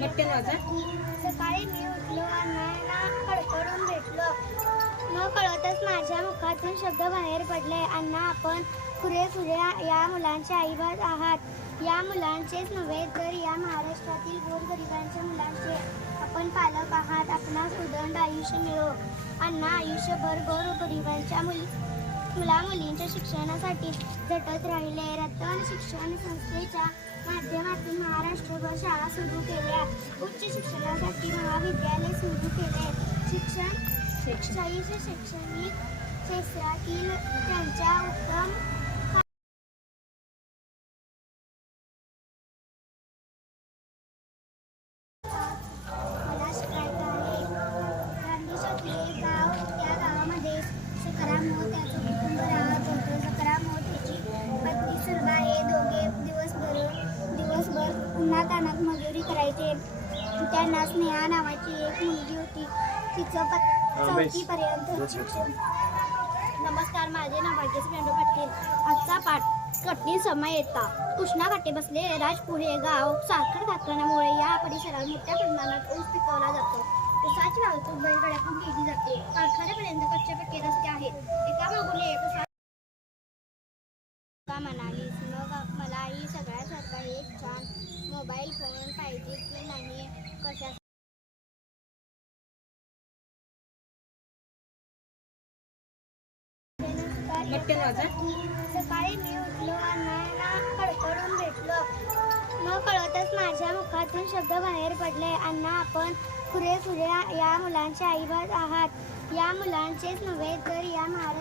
मोठ्यानं वाचा सकाळी मी उठलो अण्णांना कडकडून भेटलो. न कळतच माझ्या मुखातून शब्द बाहेर पडले अण्णा आपण पुरेपुरे या मुलांचे आईबाज आहात. या मुलांचेच नव्हे तर या महाराष्ट्रातील गोरगरिबांच्या मुलांचे आपण पालक आहात. आपणास उदंड आयुष्य मिळो. अण्णा आयुष्यभर गोरगरिबांच्या मुली मुला मुलींच्या शिक्षणासाठी झटत राहिले. रतन शिक्षण संस्थेच्या माध्यमातून महाराष्ट्रभर शाळा सुरू केल्या. उच्च शिक्षणासाठी महाविद्यालय सुरू केले. शिक्षण शैक्षणिक शैक्षणिक क्षेत्रातील त्यांच्या त्यांना स्नेहा नावाची एक मुलगी होती तिचं पत चौथीपर्यंत शिक्षण नमस्कार माझे नाव भाग्यश्री पेंडू पाटील आजचा पाठ कठीण समय येता कृष्णा काटे बसलेले राजपूर हे गाव साखर कारखान्यामुळे या परिसरात मोठ्या प्रमाणात ऊस पिकवला जातो ऊसाची वाहतूक बैलगाड्यातून केली जाते कारखान्यापर्यंत कच्चे पक्के रस्ते आहेत एका मागून एक उसा मोठ्यानं वाचा सकाळी मी उठलो अण्णांना कडकडून भेटलो. न कळतच माझ्या मुखातून शब्द बाहेर पडले. अण्णा आपण खुरे खुरे या मुलांचे आईबाज आहात. या मुलांचेच नव्हे तर या महाराज